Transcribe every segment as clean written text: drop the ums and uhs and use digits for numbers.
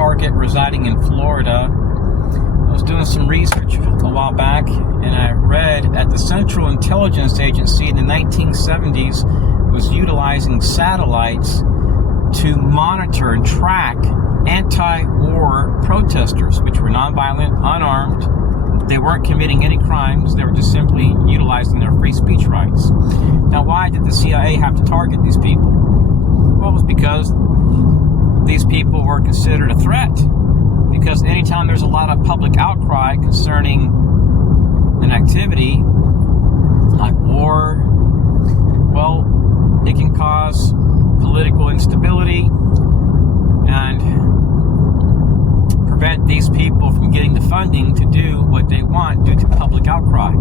target residing in Florida. I was doing some research a while back, and I read that the Central Intelligence Agency in the 1970s was utilizing satellites to monitor and track anti-war protesters, which were nonviolent, unarmed. They weren't committing any crimes. They were just simply utilizing their free speech rights. Now, why did the CIA have to target these people? Well, it was because these people were considered a threat. Because anytime there's a lot of public outcry concerning an activity like war, well, it can cause political instability and prevent these people from getting the funding to do what they want due to public outcry.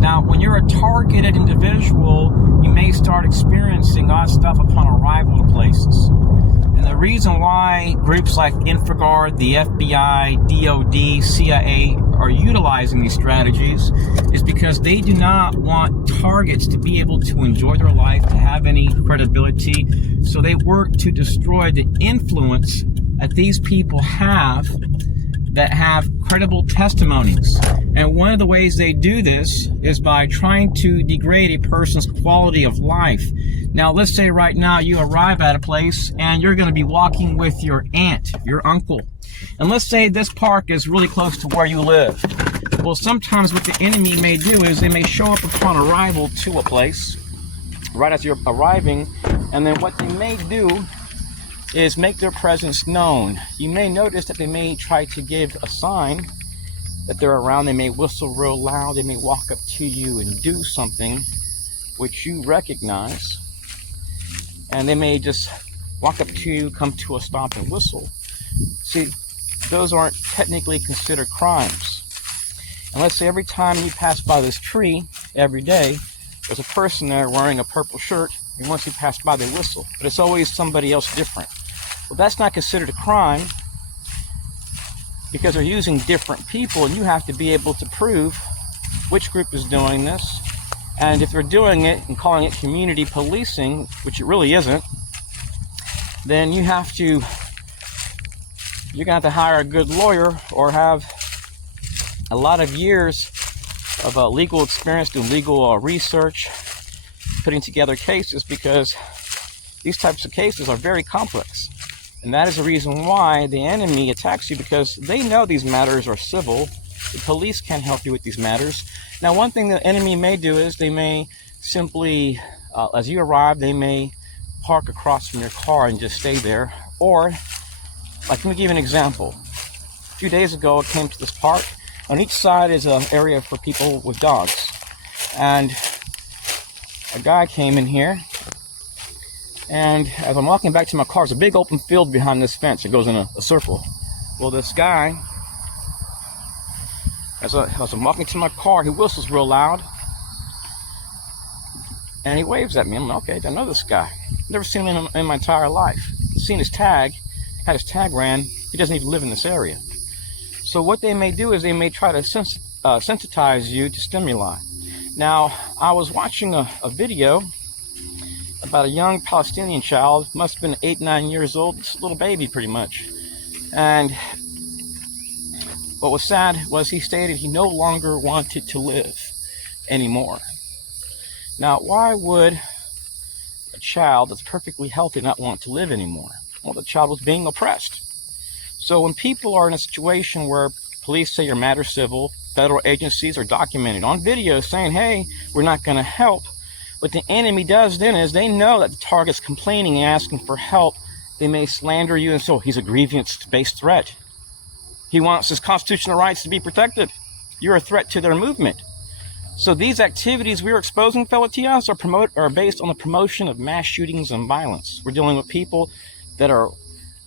Now, when you're a targeted individual, you may start experiencing odd stuff upon arrival to places. And the reason why groups like InfraGard, the FBI, DOD, CIA are utilizing these strategies is because they do not want targets to be able to enjoy their life, to have any credibility. So they work to destroy the influence that these people have that have credible testimonies. And one of the ways they do this is by trying to degrade a person's quality of life. Now, let's say right now you arrive at a place and you're going to be walking with your aunt, your uncle. And let's say this park is really close to where you live. Well, sometimes what the enemy may do is they may show up upon arrival to a place right as you're arriving. And then what they may do is make their presence known. You may notice that they may try to give a sign that they're around. They may whistle real loud. They may walk up to you and do something which you recognize. And they may just walk up to you, come to a stop and whistle. See, those aren't technically considered crimes. And let's say every time you pass by this tree every day, there's a person there wearing a purple shirt, and once you pass by, they whistle. But it's always somebody else different. Well, that's not considered a crime because they're using different people, and you have to be able to prove which group is doing this. And if they're doing it and calling it community policing, which it really isn't, then you're going to have to hire a good lawyer or have a lot of years of legal experience doing legal research, putting together cases, because these types of cases are very complex. And that is the reason why the enemy attacks you, because they know these matters are civil. The police can't help you with these matters. Now, one thing the enemy may do is they may simply, as you arrive, they may park across from your car and just stay there. Or, like, let me give you an example. A few days ago, I came to this park. On each side is an area for people with dogs. And a guy came in here. And as I'm walking back to my car, there's a big open field behind this fence. It goes in a circle. Well, this guy, as I'm walking to my car, he whistles real loud. And he waves at me. I'm like, okay, I know this guy. Never seen him in my entire life. Seen his tag, had his tag ran. He doesn't even live in this area. So what they may do is they may try to sensitize you to stimuli. Now, I was watching a video about a young Palestinian child, must have been 8, 9 years old, just a little baby pretty much. And what was sad was he stated he no longer wanted to live anymore. Now, why would a child that's perfectly healthy not want to live anymore? Well, the child was being oppressed. So when people are in a situation where police say your matter civil, federal agencies are documented on video saying, hey, we're not going to help. What the enemy does then is they know that the target's complaining and asking for help. They may slander you and so he's a grievance-based threat. He wants his constitutional rights to be protected. You're a threat to their movement. So these activities we're exposing, fellow TIAs, are based on the promotion of mass shootings and violence. We're dealing with people that are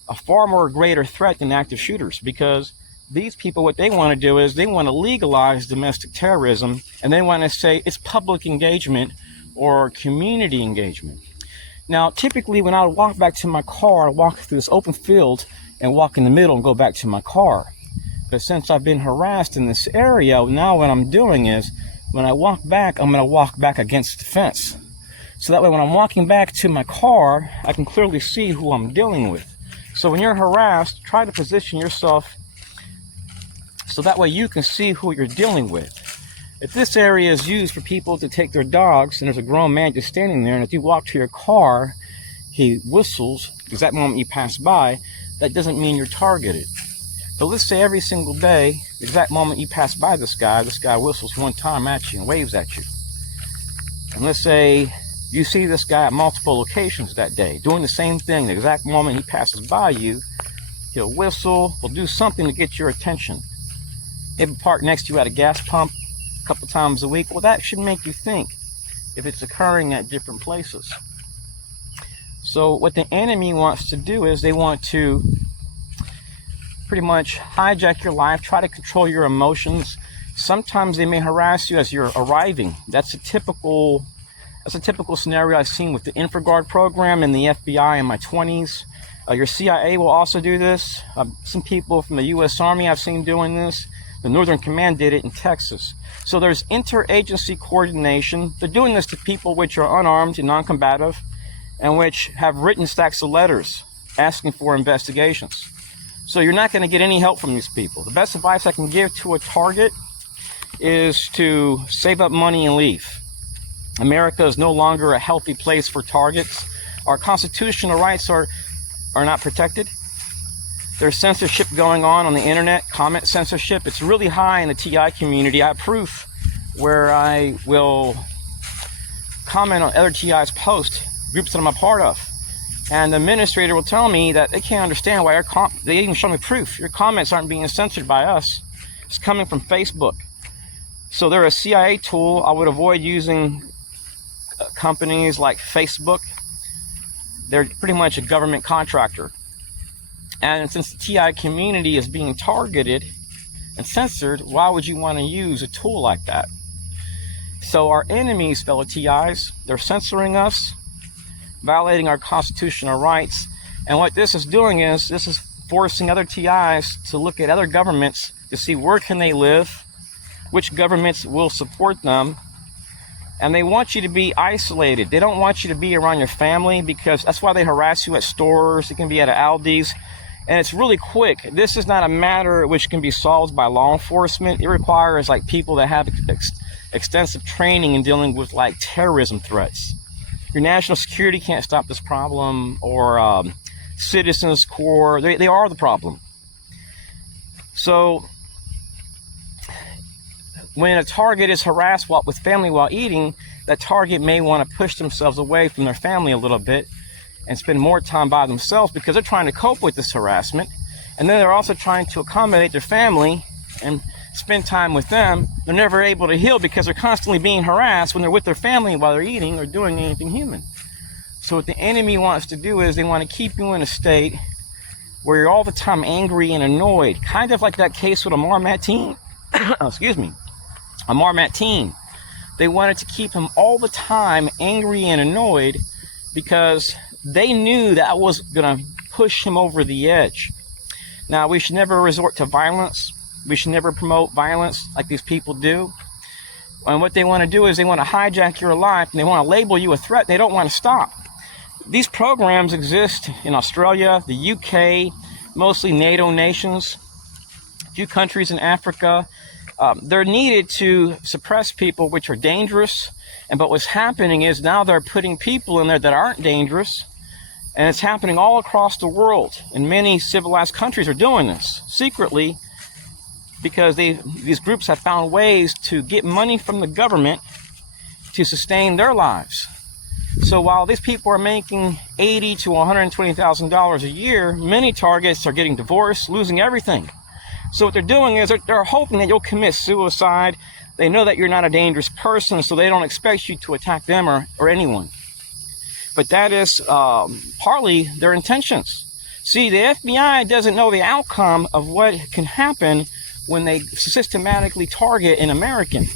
a far more greater threat than active shooters, because these people, what they want to do is they want to legalize domestic terrorism, and they want to say it's public engagement or community engagement. Now, typically when I would walk back to my car, I'd walk through this open field and walk in the middle and go back to my car. But since I've been harassed in this area, now what I'm doing is when I walk back, I'm going to walk back against the fence. So that way when I'm walking back to my car, I can clearly see who I'm dealing with. So when you're harassed, try to position yourself so that way you can see who you're dealing with. If this area is used for people to take their dogs and there's a grown man just standing there, and if you walk to your car, he whistles because that moment you pass by, that doesn't mean you're targeted. But let's say every single day, the exact moment you pass by this guy whistles one time at you and waves at you. And let's say you see this guy at multiple locations that day, doing the same thing. The exact moment he passes by you, he'll whistle, will do something to get your attention. Maybe park next to you at a gas pump a couple times a week. Well, that should make you think if it's occurring at different places. So what the enemy wants to do is they want to pretty much hijack your life, try to control your emotions. Sometimes they may harass you as you're arriving. That's a typical scenario I've seen with the InfraGard program in the FBI in my 20s. Your CIA will also do this. Some people from the U.S. Army I've seen doing this. The Northern Command did it in Texas. So there's interagency coordination. They're doing this to people which are unarmed and non-combative and which have written stacks of letters asking for investigations. So you're not going to get any help from these people. The best advice I can give to a target is to save up money and leave. America is no longer a healthy place for targets. Our constitutional rights are not protected. There's censorship going on the internet, comment censorship. It's really high in the TI community. I have proof where I will comment on other TI's posts, groups that I'm a part of. And the administrator will tell me that they can't understand why they even show me proof. Your comments aren't being censored by us. It's coming from Facebook. So they're a CIA tool. I would avoid using companies like Facebook. They're pretty much a government contractor. And since the TI community is being targeted and censored, why would you want to use a tool like that? So our enemies, fellow TIs, they're censoring us, violating our constitutional rights. And what this is doing is, this is forcing other TIs to look at other governments to see where can they live, which governments will support them. And they want you to be isolated. They don't want you to be around your family, because that's why they harass you at stores. It can be at Aldi's. And it's really quick. This is not a matter which can be solved by law enforcement. It requires like people that have extensive training in dealing with like terrorism threats. Your national security can't stop this problem, or Citizens Corps. They are the problem. So when a target is harassed with family while eating, that target may want to push themselves away from their family a little bit and spend more time by themselves, because they're trying to cope with this harassment. And then they're also trying to accommodate their family and spend time with them. They're never able to heal because they're constantly being harassed when they're with their family while they're eating or doing anything human. So what the enemy wants to do is they want to keep you in a state where you're all the time angry and annoyed, kind of like that case with Amar Mateen. Excuse me. Amar Mateen. They wanted to keep him all the time angry and annoyed because they knew that was going to push him over the edge. Now, we should never resort to violence. We should never promote violence like these people do. And what they want to do is they want to hijack your life, and they want to label you a threat. They don't want to stop. These programs exist in Australia, the UK, mostly NATO nations, a few countries in Africa. They're needed to suppress people which are dangerous. But what's happening is now they're putting people in there that aren't dangerous. And it's happening all across the world. And many civilized countries are doing this secretly, because these groups have found ways to get money from the government to sustain their lives. So while these people are making $80,000 to $120,000 a year, many targets are getting divorced, losing everything. So what they're doing is they're hoping that you'll commit suicide. They know that you're not a dangerous person, so they don't expect you to attack them or anyone. But that is partly their intentions. See, the FBI doesn't know the outcome of what can happen when they systematically target an American.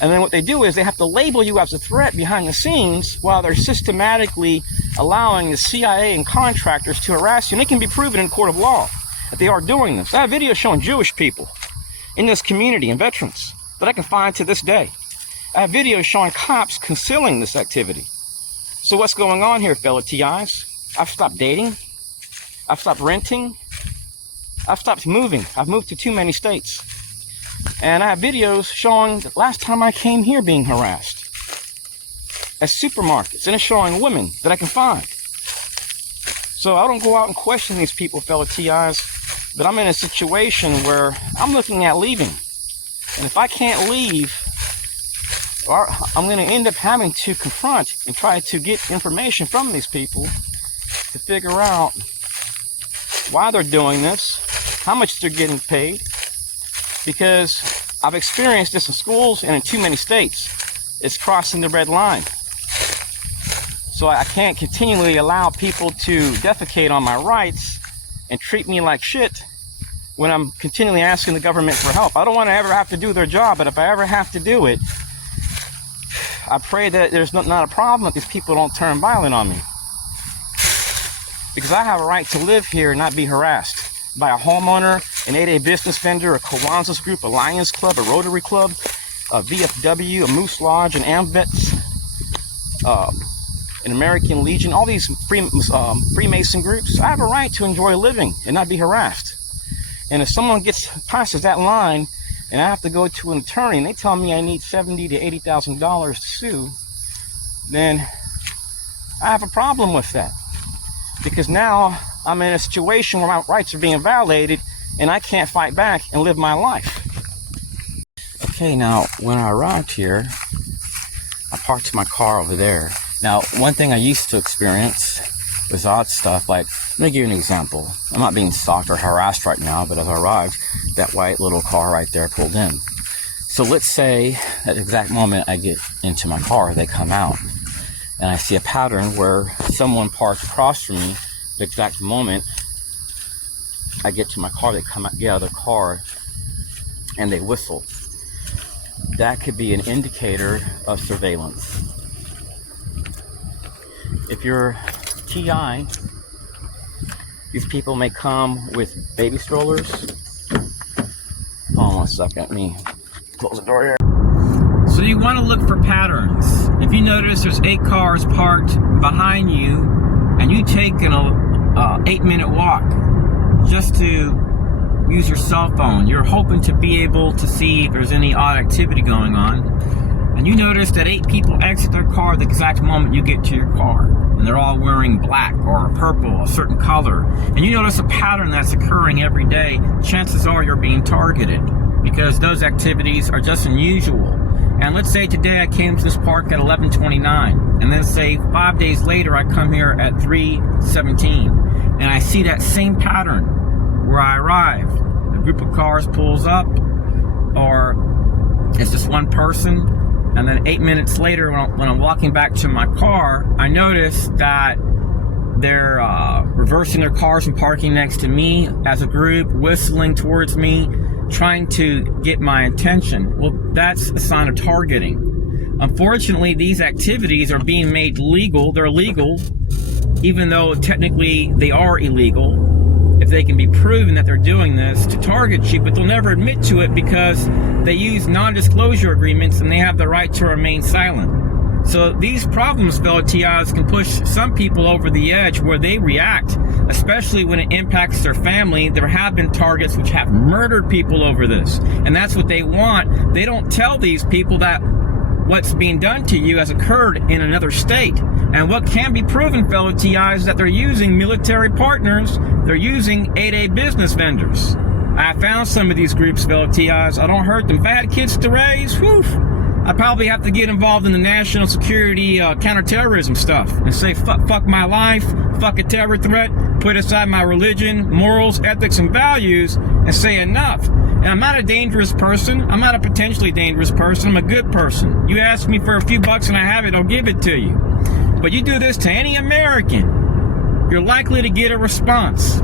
And then what they do is they have to label you as a threat behind the scenes while they're systematically allowing the CIA and contractors to harass you. And it can be proven in court of law that they are doing this. I have videos showing Jewish people in this community and veterans that I can find to this day. I have videos showing cops concealing this activity. So what's going on here, fellow TIs? I've stopped dating. I've stopped renting. I've stopped moving. I've moved to too many states. And I have videos showing the last time I came here being harassed at supermarkets, and it's showing women that I can find. So I don't go out and question these people, fellow TIs, but I'm in a situation where I'm looking at leaving. And if I can't leave, I'm going to end up having to confront and try to get information from these people to figure out why they're doing this, how much they're getting paid, because I've experienced this in schools and in too many states. It's crossing the red line. So I can't continually allow people to defecate on my rights and treat me like shit when I'm continually asking the government for help. I don't want to ever have to do their job, but if I ever have to do it, I pray that there's not a problem that these people don't turn violent on me. Because I have a right to live here and not be harassed by a homeowner, an 8A business vendor, a Kiwanis group, a Lions Club, a Rotary Club, a VFW, a Moose Lodge, an AMVETS, an American Legion, all these Freemason groups. I have a right to enjoy living and not be harassed. And if someone passes that line and I have to go to an attorney and they tell me I need $70,000 to $80,000 to sue, then I have a problem with that. Because now I'm in a situation where my rights are being violated and I can't fight back and live my life. Okay, now when I arrived here, I parked my car over there. Now, one thing I used to experience was odd stuff like, let me give you an example. I'm not being stalked or harassed right now, but as I arrived, that white little car right there pulled in. So let's say at the exact moment I get into my car, they come out. And I see a pattern where someone parks across from me. The exact moment I get to my car, they come out, get out of their car, and they whistle. That could be an indicator of surveillance. If you're TI, these people may come with baby strollers. Hold on one second, let me close the door here. So you want to look for patterns. If you notice there's 8 cars parked behind you and you take an 8-minute walk just to use your cell phone, you're hoping to be able to see if there's any odd activity going on, and you notice that 8 people exit their car at the exact moment you get to your car, and they're all wearing black or purple, a certain color, and you notice a pattern that's occurring every day, chances are you're being targeted because those activities are just unusual. And let's say today I came to this park at 11:29, and then say 5 days later I come here at 3:17, and I see that same pattern where I arrive. A group of cars pulls up, or it's just one person, and then 8 minutes later when I'm walking back to my car, I notice that they're reversing their cars and parking next to me as a group, whistling towards me, trying to get my attention. Well, that's a sign of targeting. Unfortunately, these activities are being made legal. They're legal, even though technically they are illegal, if they can be proven that they're doing this to target you, but they'll never admit to it because they use non-disclosure agreements and they have the right to remain silent. So these problems, fellow TIs, can push some people over the edge where they react, especially when it impacts their family. There have been targets which have murdered people over this, and that's what they want. They don't tell these people that what's being done to you has occurred in another state. And what can be proven, fellow TIs, is that they're using military partners, they're using 8A business vendors. I found some of these groups, fellow TIs. I don't hurt them. If I had kids to raise, whew, I'd probably have to get involved in the national security counterterrorism stuff and say fuck my life, fuck a terror threat, put aside my religion, morals, ethics, and values, and say enough. And I'm not a dangerous person. I'm not a potentially dangerous person. I'm a good person. You ask me for a few bucks and I have it, I'll give it to you. But you do this to any American, you're likely to get a response.